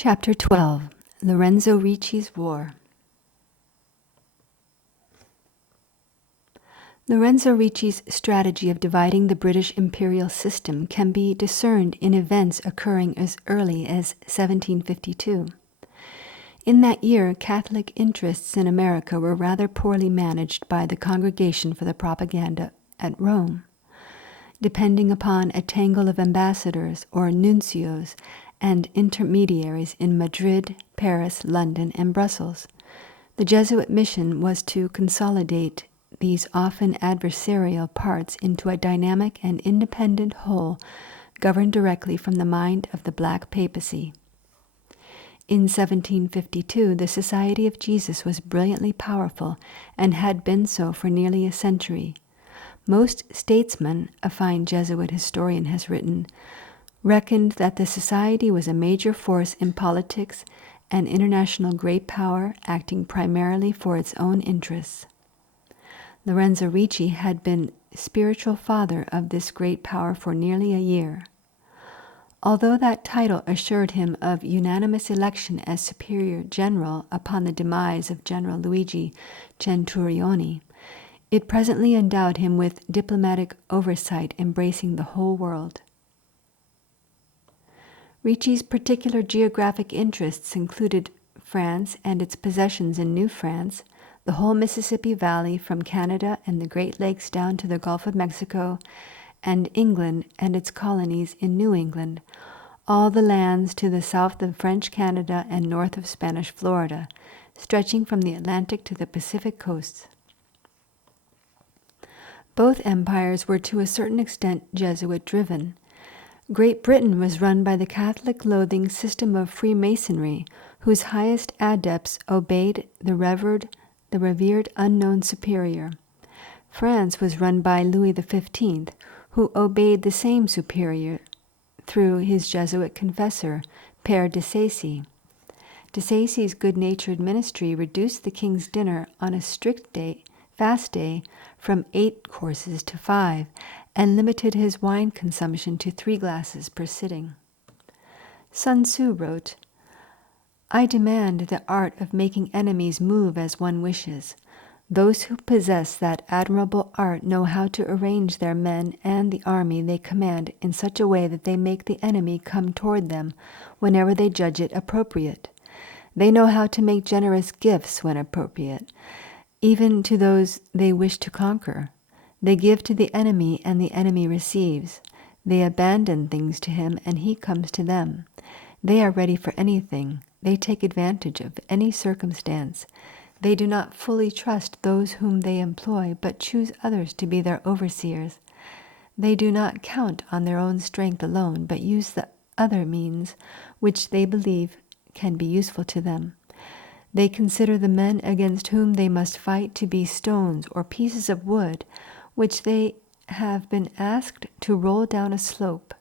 Chapter 12. Lorenzo Ricci's War. Lorenzo Ricci's strategy of dividing the British imperial system can be discerned in events occurring as early as 1752. In that year, Catholic interests in America were rather poorly managed by the Congregation for the Propaganda at Rome. Depending upon a tangle of ambassadors or nuncios and intermediaries in Madrid, Paris, London, and Brussels, the Jesuit mission was to consolidate these often adversarial parts into a dynamic and independent whole governed directly from the mind of the Black Papacy. In 1752, the Society of Jesus was brilliantly powerful and had been so for nearly a century. Most statesmen, a fine Jesuit historian has written, reckoned that the society was a major force in politics and international great power acting primarily for its own interests. Lorenzo Ricci had been spiritual father of this great power for nearly a year. Although that title assured him of unanimous election as superior general upon the demise of General Luigi Centurioni, it presently endowed him with diplomatic oversight embracing the whole world. Ricci's particular geographic interests included France and its possessions in New France, the whole Mississippi Valley from Canada and the Great Lakes down to the Gulf of Mexico, and England and its colonies in New England, all the lands to the south of French Canada and north of Spanish Florida, stretching from the Atlantic to the Pacific coasts. Both empires were to a certain extent Jesuit-driven. Great Britain was run by the Catholic-loathing system of Freemasonry, whose highest adepts obeyed the revered unknown superior. France was run by Louis XV, who obeyed the same superior through his Jesuit confessor, Père de Sacy. De Sacy's good-natured ministry reduced the king's dinner on a strict fast day from 8 courses to 5, and limited his wine consumption to 3 glasses per sitting. Sun Tzu wrote, "I demand the art of making enemies move as one wishes. Those who possess that admirable art know how to arrange their men and the army they command in such a way that they make the enemy come toward them whenever they judge it appropriate. They know how to make generous gifts when appropriate, even to those they wish to conquer. They give to the enemy, and the enemy receives. They abandon things to him, and he comes to them. They are ready for anything. They take advantage of any circumstance. They do not fully trust those whom they employ, but choose others to be their overseers. They do not count on their own strength alone, but use the other means which they believe can be useful to them. They consider the men against whom they must fight to be stones or pieces of wood, which they have been asked to roll down a slope.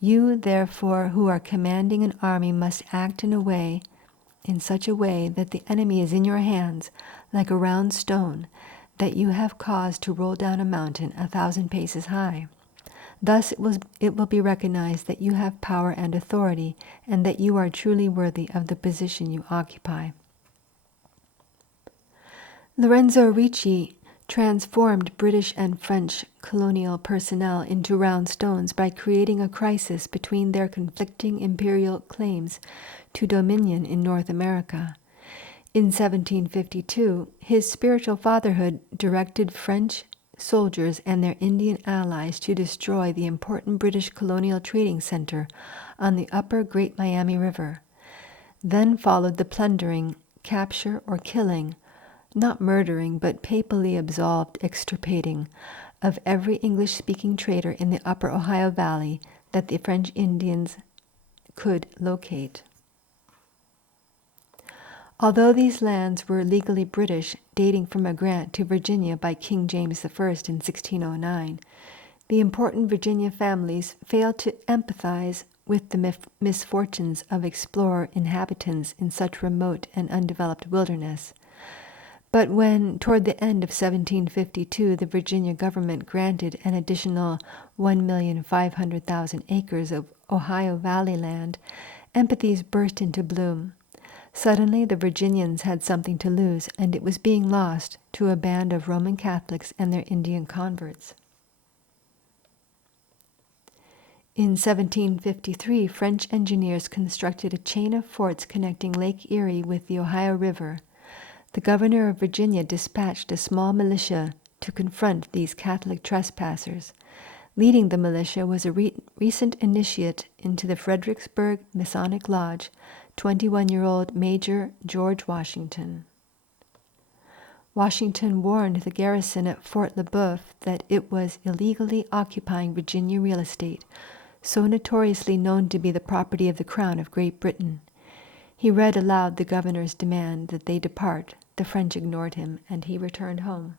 You, therefore, who are commanding an army, must act in such a way that the enemy is in your hands like a round stone that you have caused to roll down a mountain 1,000 paces high. Thus it will be recognized that you have power and authority, and that you are truly worthy of the position you occupy." Lorenzo Ricci transformed British and French colonial personnel into round stones by creating a crisis between their conflicting imperial claims to dominion in North America. In 1752, his spiritual fatherhood directed French soldiers and their Indian allies to destroy the important British colonial trading center on the upper Great Miami River. Then followed the plundering, capture, or killing, not murdering, but papally absolved extirpating, of every English-speaking trader in the upper Ohio Valley that the French Indians could locate. Although these lands were legally British, dating from a grant to Virginia by King James I in 1609, the important Virginia families failed to empathize with the misfortunes of explorer inhabitants in such remote and undeveloped wilderness. But when, toward the end of 1752, the Virginia government granted an additional 1,500,000 acres of Ohio Valley land Empathies burst into bloom. Suddenly the Virginians had something to lose, and it was being lost to a band of Roman Catholics and their Indian converts. In 1753, French engineers constructed a chain of forts connecting Lake Erie with the Ohio River. The governor of Virginia dispatched a small militia to confront these Catholic trespassers. Leading the militia was a recent initiate into the Fredericksburg Masonic Lodge, 21-year-old Major George Washington. Washington warned the garrison at Fort Le Boeuf that it was illegally occupying Virginia real estate, so notoriously known to be the property of the Crown of Great Britain. He read aloud the governor's demand that they depart. The French ignored him, and he returned home.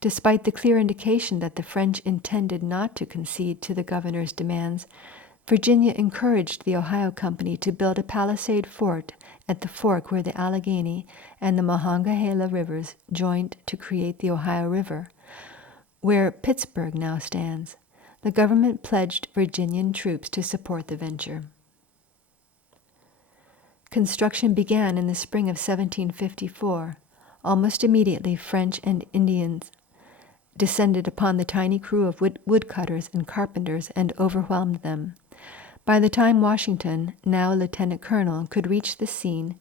Despite the clear indication that the French intended not to concede to the governor's demands, Virginia encouraged the Ohio Company to build a palisade fort at the fork where the Allegheny and the Monongahela rivers joined to create the Ohio River, where Pittsburgh now stands. The government pledged Virginian troops to support the venture. Construction began in the spring of 1754. Almost immediately, French and Indians descended upon the tiny crew of woodcutters and carpenters and overwhelmed them. By the time Washington, now lieutenant colonel, could reach the scene,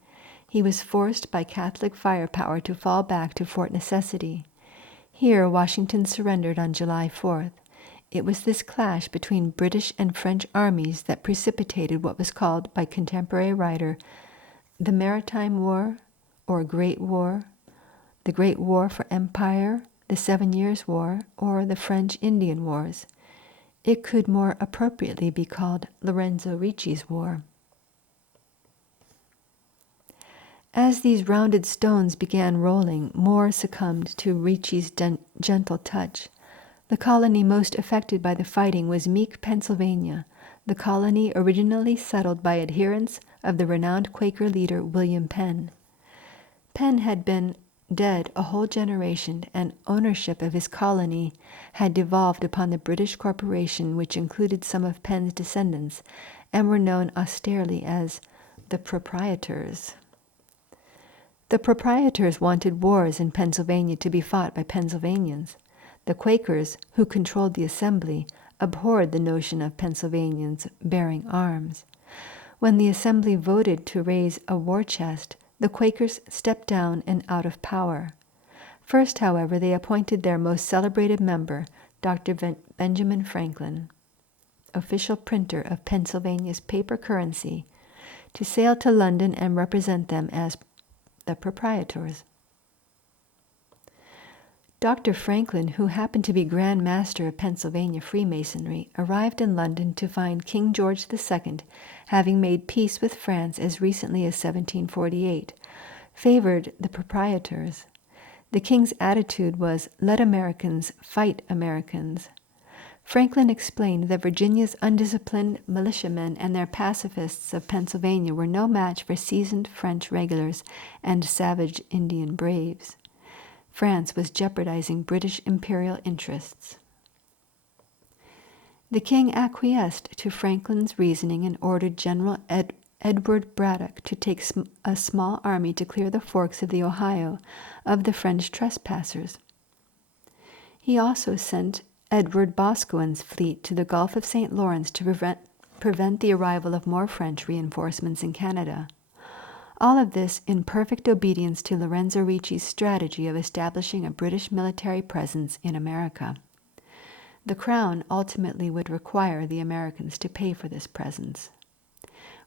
he was forced by Catholic firepower to fall back to Fort Necessity. Here, Washington surrendered on July 4th. It was this clash between British and French armies that precipitated what was called by contemporary writer the Maritime War, or Great War, the Great War for Empire, the 7 Years' War, or the French-Indian Wars. It could more appropriately be called Lorenzo Ricci's War. As these rounded stones began rolling, more succumbed to Ricci's gentle touch. The colony most affected by the fighting was Meek, Pennsylvania, the colony originally settled by adherents of the renowned Quaker leader William Penn. Penn had been dead a whole generation, and ownership of his colony had devolved upon the British corporation, which included some of Penn's descendants, and were known austerely as the proprietors. The proprietors wanted wars in Pennsylvania to be fought by Pennsylvanians. The Quakers, who controlled the assembly, abhorred the notion of Pennsylvanians bearing arms. When the assembly voted to raise a war chest, the Quakers stepped down and out of power. First, however, they appointed their most celebrated member, Dr. Benjamin Franklin, official printer of Pennsylvania's paper currency, to sail to London and represent them as the proprietors. Dr. Franklin, who happened to be Grand Master of Pennsylvania Freemasonry, arrived in London to find King George II, having made peace with France as recently as 1748, favored the proprietors. The king's attitude was, "Let Americans fight Americans." Franklin explained that Virginia's undisciplined militiamen and their pacifists of Pennsylvania were no match for seasoned French regulars and savage Indian braves. France was jeopardizing British imperial interests. The king acquiesced to Franklin's reasoning and ordered General Edward Braddock to take a small army to clear the forks of the Ohio of the French trespassers. He also sent Edward Boscawen's fleet to the Gulf of St. Lawrence to prevent the arrival of more French reinforcements in Canada. All of this in perfect obedience to Lorenzo Ricci's strategy of establishing a British military presence in America. The Crown ultimately would require the Americans to pay for this presence,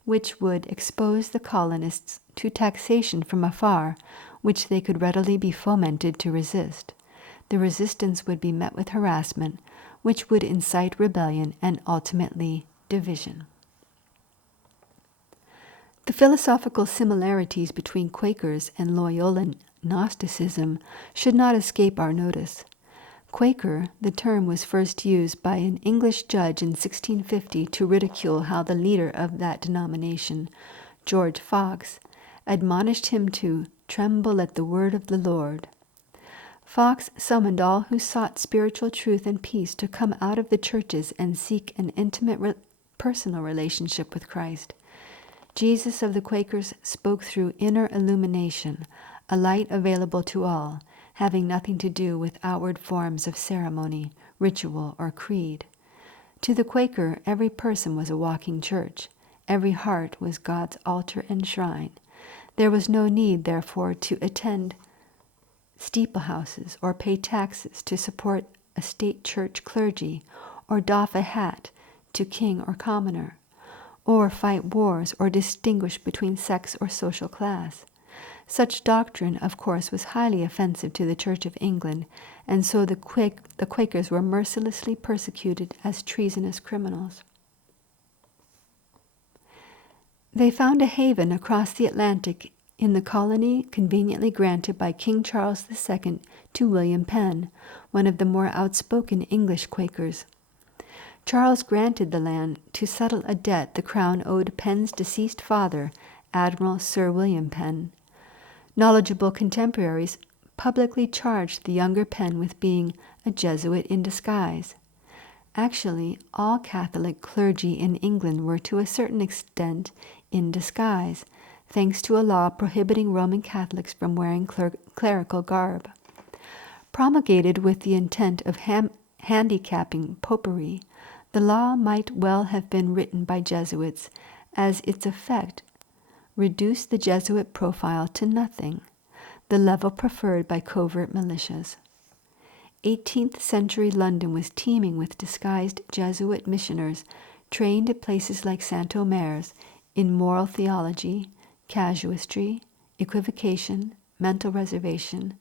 which would expose the colonists to taxation from afar, which they could readily be fomented to resist. The resistance would be met with harassment, which would incite rebellion and ultimately division. The philosophical similarities between Quakers and Loyolan Gnosticism should not escape our notice. Quaker, the term was first used by an English judge in 1650 to ridicule how the leader of that denomination, George Fox, admonished him to tremble at the word of the Lord. Fox summoned all who sought spiritual truth and peace to come out of the churches and seek an intimate personal relationship with Christ. Jesus of the Quakers spoke through inner illumination, a light available to all, having nothing to do with outward forms of ceremony, ritual, or creed. To the Quaker, every person was a walking church. Every heart was God's altar and shrine. There was no need, therefore, to attend steeplehouses or pay taxes to support a state church clergy, or doff a hat to king or commoner, or fight wars or distinguish between sex or social class. Such doctrine, of course, was highly offensive to the Church of England, and so the Quakers were mercilessly persecuted as treasonous criminals. They found a haven across the Atlantic in the colony conveniently granted by King Charles II to William Penn, one of the more outspoken English Quakers. Charles granted the land to settle a debt the Crown owed Penn's deceased father, Admiral Sir William Penn. Knowledgeable contemporaries publicly charged the younger Penn with being a Jesuit in disguise. Actually, all Catholic clergy in England were to a certain extent in disguise, thanks to a law prohibiting Roman Catholics from wearing clerical garb. Promulgated with the intent of handicapping popery, the law might well have been written by Jesuits, as its effect reduced the Jesuit profile to nothing, the level preferred by covert militias. 18th century London was teeming with disguised Jesuit missioners trained at places like St. Omer's in moral theology, casuistry, equivocation, mental reservation,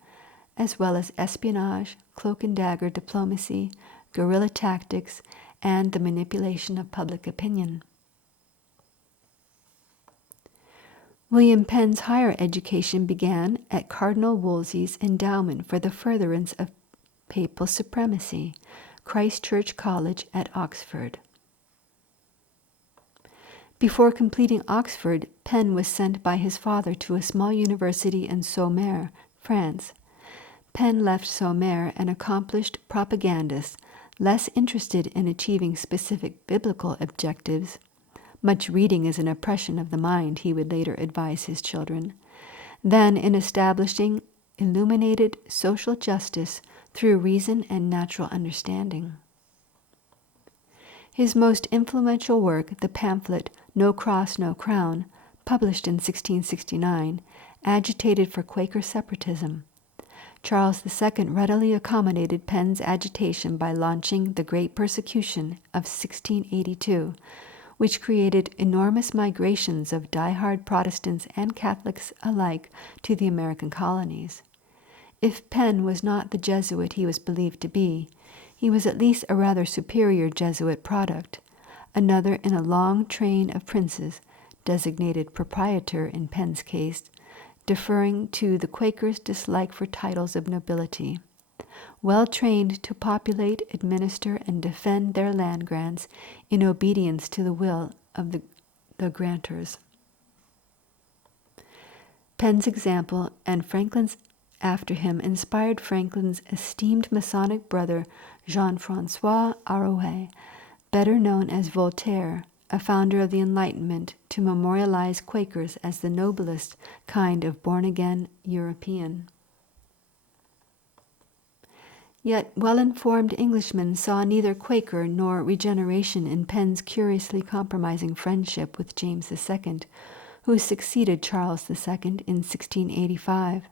as well as espionage, cloak and dagger diplomacy, guerrilla tactics, and the manipulation of public opinion. William Penn's higher education began at Cardinal Wolsey's endowment for the furtherance of papal supremacy, Christ Church College at Oxford. Before completing Oxford, Penn was sent by his father to a small university in Saumur, France. Penn left Saumur an accomplished propagandist, less interested in achieving specific biblical objectives. Much reading is an oppression of the mind, he would later advise his children, than in establishing illuminated social justice through reason and natural understanding. His most influential work, the pamphlet No Cross, No Crown, published in 1669, agitated for Quaker separatism. Charles II readily accommodated Penn's agitation by launching the Great Persecution of 1682, which created enormous migrations of die-hard Protestants and Catholics alike to the American colonies. If Penn was not the Jesuit he was believed to be, he was at least a rather superior Jesuit product, another in a long train of princes, designated proprietor in Penn's case, deferring to the Quakers' dislike for titles of nobility, well trained to populate, administer, and defend their land grants in obedience to the will of the grantors. Penn's example and Franklin's after him inspired Franklin's esteemed Masonic brother Jean-François Arouet, better known as Voltaire, a founder of the Enlightenment, to memorialize Quakers as the noblest kind of born-again European. Yet well-informed Englishmen saw neither Quaker nor regeneration in Penn's curiously compromising friendship with James II, who succeeded Charles II in 1685.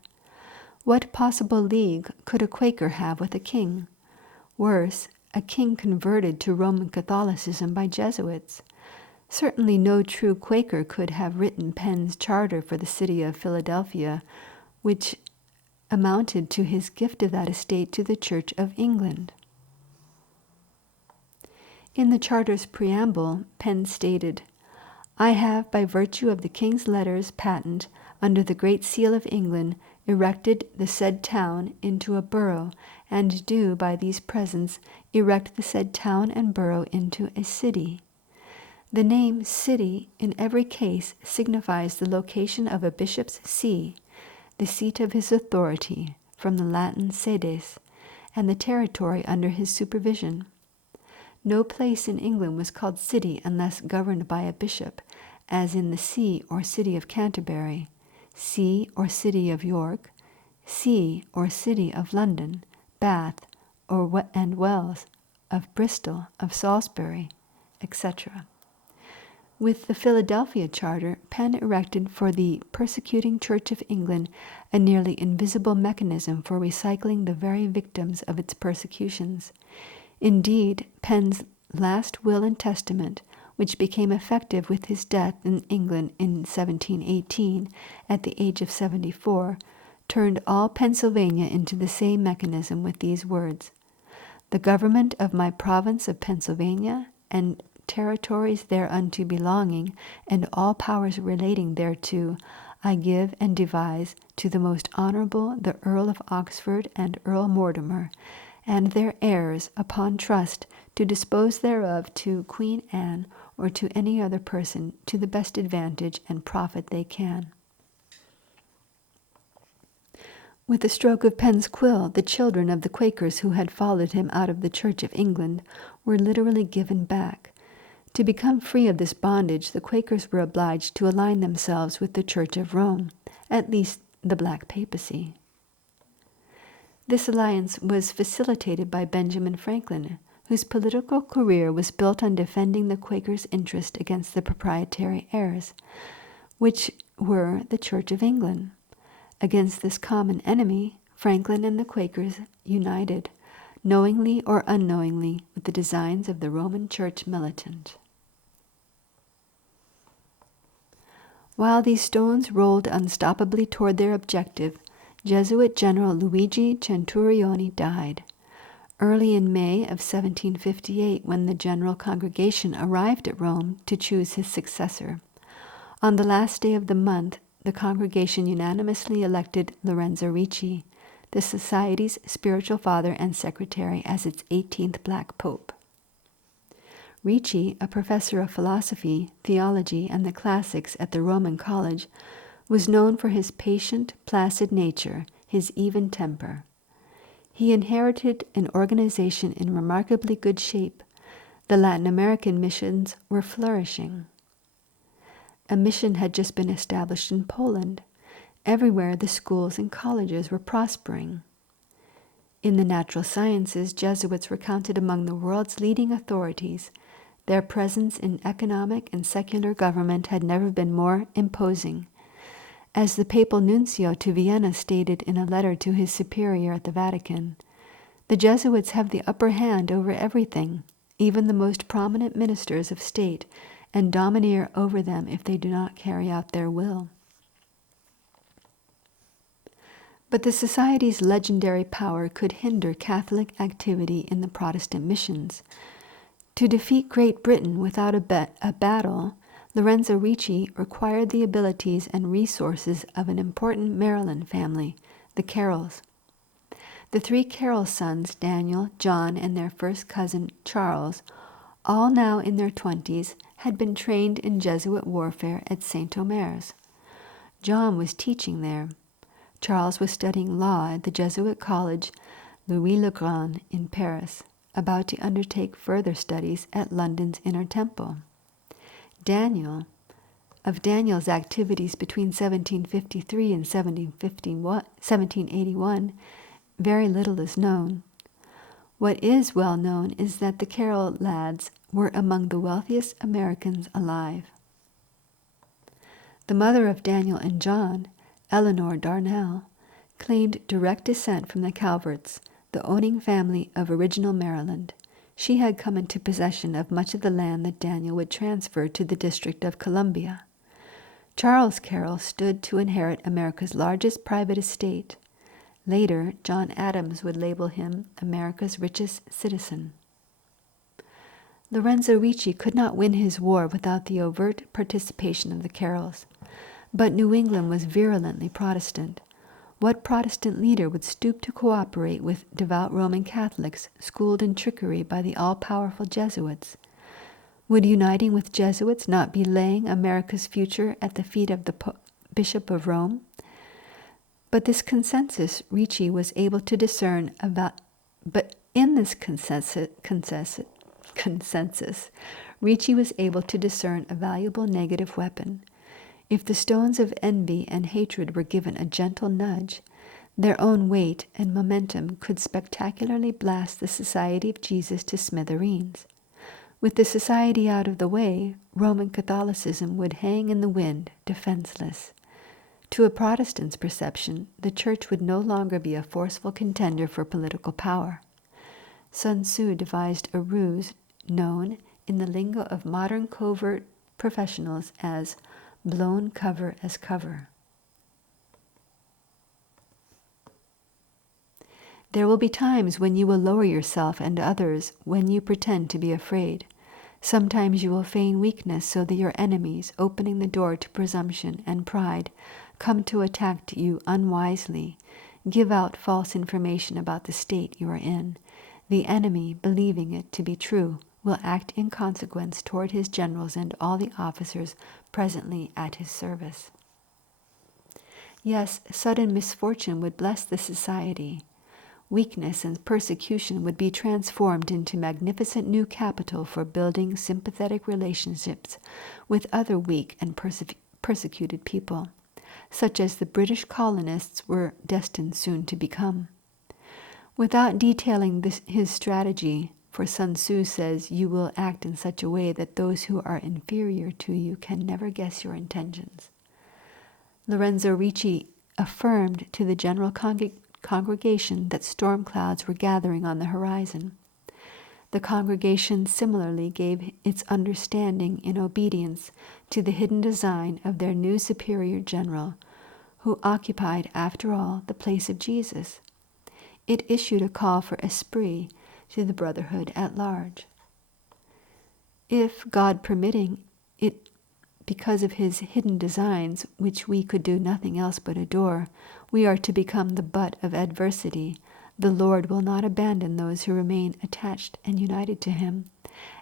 What possible league could a Quaker have with a king? Worse, a king converted to Roman Catholicism by Jesuits. Certainly no true Quaker could have written Penn's charter for the city of Philadelphia, which amounted to his gift of that estate to the Church of England. In the charter's preamble, Penn stated, "I have, by virtue of the King's letters patent, under the Great Seal of England, erected the said town into a borough, and do, by these presents, erect the said town and borough into a city. The name city in every case signifies the location of a bishop's see, the seat of his authority, from the Latin sedes, and the territory under his supervision. No place in England was called city unless governed by a bishop, as in the see or city of Canterbury, see or city of York, see or city of London, Bath and Wells, of Bristol, of Salisbury, etc. With the Philadelphia Charter, Penn erected for the persecuting Church of England a nearly invisible mechanism for recycling the very victims of its persecutions. Indeed, Penn's last will and testament, which became effective with his death in England in 1718 at the age of 74, turned all Pennsylvania into the same mechanism with these words: "The government of my province of Pennsylvania, and territories thereunto belonging, and all powers relating thereto, I give and devise to the most honorable the Earl of Oxford and Earl Mortimer, and their heirs, upon trust, to dispose thereof to Queen Anne, or to any other person, to the best advantage and profit they can." With a stroke of Penn's quill, the children of the Quakers who had followed him out of the Church of England were literally given back. To become free of this bondage, the Quakers were obliged to align themselves with the Church of Rome, at least the Black Papacy. This alliance was facilitated by Benjamin Franklin, whose political career was built on defending the Quakers' interest against the proprietary heirs, which were the Church of England. Against this common enemy, Franklin and the Quakers united, knowingly or unknowingly, with the designs of the Roman Church militant. While these stones rolled unstoppably toward their objective, Jesuit General Luigi Centurioni died. Early in May of 1758, when the general congregation arrived at Rome to choose his successor. On the last day of the month, the congregation unanimously elected Lorenzo Ricci, the Society's spiritual father and secretary, as its 18th Black Pope. Ricci, a professor of philosophy, theology, and the classics at the Roman College, was known for his patient, placid nature, his even temper. He inherited an organization in remarkably good shape. The Latin American missions were flourishing. A mission had just been established in Poland. Everywhere the schools and colleges were prospering. In the natural sciences, Jesuits were counted among the world's leading authorities. Their presence in economic and secular government had never been more imposing. As the papal nuncio to Vienna stated in a letter to his superior at the Vatican, "The Jesuits have the upper hand over everything, even the most prominent ministers of state, and domineer over them if they do not carry out their will." But the Society's legendary power could hinder Catholic activity in the Protestant missions. To defeat Great Britain without a battle, Lorenzo Ricci required the abilities and resources of an important Maryland family, the Carrolls. The three Carroll sons, Daniel, John, and their first cousin, Charles, all now in their 20s, had been trained in Jesuit warfare at St. Omer's. John was teaching there. Charles was studying law at the Jesuit college Louis le Grand in Paris, about to undertake further studies at London's Inner Temple. Of Daniel's activities between 1753 and 1781, very little is known. What is well known is that the Carroll lads were among the wealthiest Americans alive. The mother of Daniel and John, Eleanor Darnell, claimed direct descent from the Calverts, the owning family of original Maryland. She had come into possession of much of the land that Daniel would transfer to the District of Columbia. Charles Carroll stood to inherit America's largest private estate. Later, John Adams would label him America's richest citizen. Lorenzo Ricci could not win his war without the overt participation of the Carrolls. But New England was virulently Protestant. What Protestant leader would stoop to cooperate with devout Roman Catholics schooled in trickery by the all-powerful Jesuits? Would uniting with Jesuits not be laying America's future at the feet of the Bishop of Rome? But this consensus Ricci was able to discern about. But in this consensus, consensus, Ricci was able to discern a valuable negative weapon. If the stones of envy and hatred were given a gentle nudge, their own weight and momentum could spectacularly blast the Society of Jesus to smithereens. With the Society out of the way, Roman Catholicism would hang in the wind, defenseless. To a Protestant's perception, the Church would no longer be a forceful contender for political power. Sun Tzu devised a ruse known in the lingo of modern covert professionals as blown cover as cover. There will be times when you will lower yourself and others when you pretend to be afraid. Sometimes you will feign weakness so that your enemies, opening the door to presumption and pride, come to attack you unwisely, give out false information about the state you are in. The enemy, believing it to be true, will act in consequence toward his generals and all the officers presently at his service. Yes, sudden misfortune would bless the society. Weakness and persecution would be transformed into magnificent new capital for building sympathetic relationships with other weak and persecuted people, such as the British colonists were destined soon to become. Without detailing his strategy, for Sun Tzu says you will act in such a way that those who are inferior to you can never guess your intentions. Lorenzo Ricci affirmed to the general congregation that storm clouds were gathering on the horizon. The congregation similarly gave its understanding in obedience to the hidden design of their new superior general, who occupied, after all, the place of Jesus. It issued a call for esprit to the brotherhood at large. If, God permitting it, because of his hidden designs, which we could do nothing else but adore, we are to become the butt of adversity, the Lord will not abandon those who remain attached and united to him,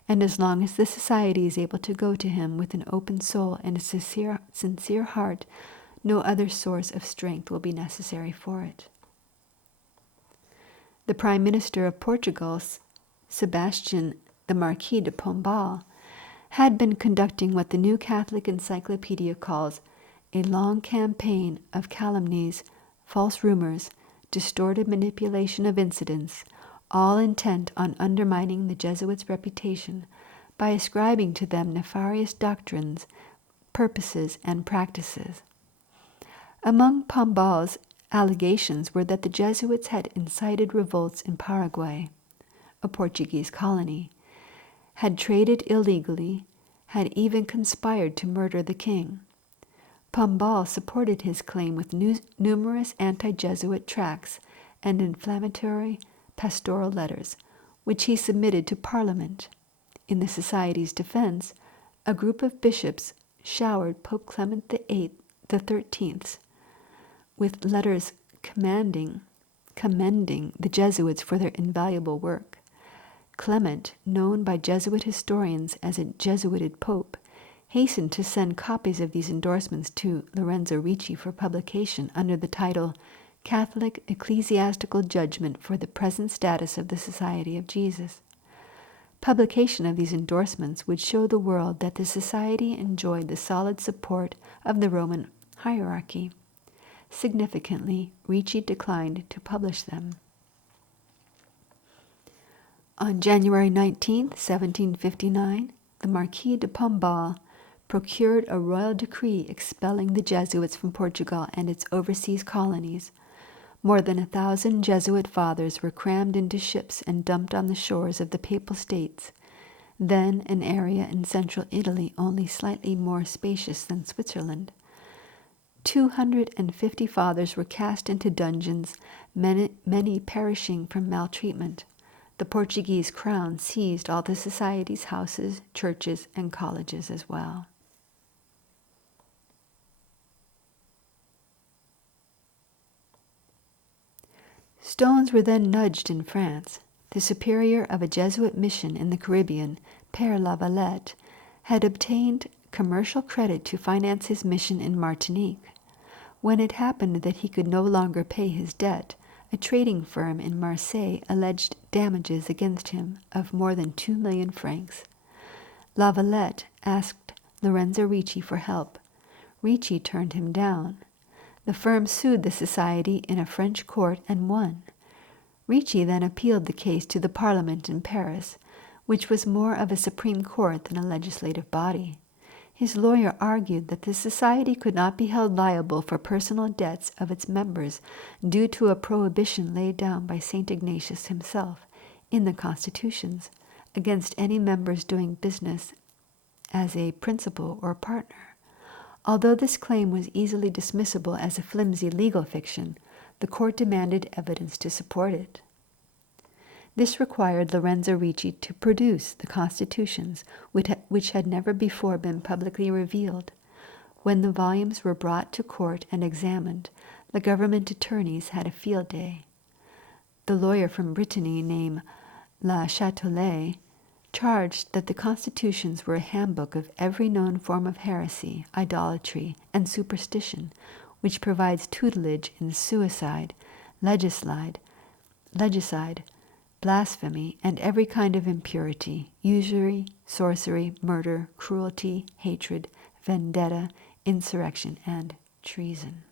and as long as the society is able to go to him with an open soul and a sincere heart, no other source of strength will be necessary for it. The Prime Minister of Portugal, Sebastian, the Marquis de Pombal, had been conducting what the New Catholic Encyclopedia calls a long campaign of calumnies, false rumors, distorted manipulation of incidents, all intent on undermining the Jesuits' reputation by ascribing to them nefarious doctrines, purposes, and practices. Among Pombal's allegations were that the Jesuits had incited revolts in Paraguay, a Portuguese colony, had traded illegally, had even conspired to murder the king. Pombal supported his claim with numerous anti-Jesuit tracts and inflammatory pastoral letters, which he submitted to Parliament. In the Society's defense, a group of bishops showered Pope Clement XIII with letters commending the Jesuits for their invaluable work. Clement, known by Jesuit historians as a Jesuited pope, hastened to send copies of these endorsements to Lorenzo Ricci for publication under the title Catholic Ecclesiastical Judgment for the Present Status of the Society of Jesus. Publication of these endorsements would show the world that the Society enjoyed the solid support of the Roman hierarchy. Significantly, Ricci declined to publish them. On January 19, 1759, the Marquis de Pombal procured a royal decree expelling the Jesuits from Portugal and its overseas colonies. More than 1,000 Jesuit fathers were crammed into ships and dumped on the shores of the Papal States, then an area in central Italy only slightly more spacious than Switzerland. 250 fathers were cast into dungeons, many perishing from maltreatment. The Portuguese crown seized all the Society's houses, churches, and colleges as well. Stones were then nudged in France. The superior of a Jesuit mission in the Caribbean, Père Lavalette, had obtained commercial credit to finance his mission in Martinique. When it happened that he could no longer pay his debt, a trading firm in Marseille alleged damages against him of more than 2 million francs. Lavalette asked Lorenzo Ricci for help. Ricci turned him down. The firm sued the society in a French court and won. Ricci then appealed the case to the Parliament in Paris, which was more of a supreme court than a legislative body. His lawyer argued that the society could not be held liable for personal debts of its members due to a prohibition laid down by St. Ignatius himself in the constitutions against any members doing business as a principal or partner. Although this claim was easily dismissible as a flimsy legal fiction, the court demanded evidence to support it. This required Lorenzo Ricci to produce the constitutions, which had never before been publicly revealed. When the volumes were brought to court and examined, the government attorneys had a field day. The lawyer from Brittany named La Châtelet charged that the constitutions were a handbook of every known form of heresy, idolatry, and superstition, which provides tutelage in suicide, legicide, blasphemy, and every kind of impurity, usury, sorcery, murder, cruelty, hatred, vendetta, insurrection, and treason.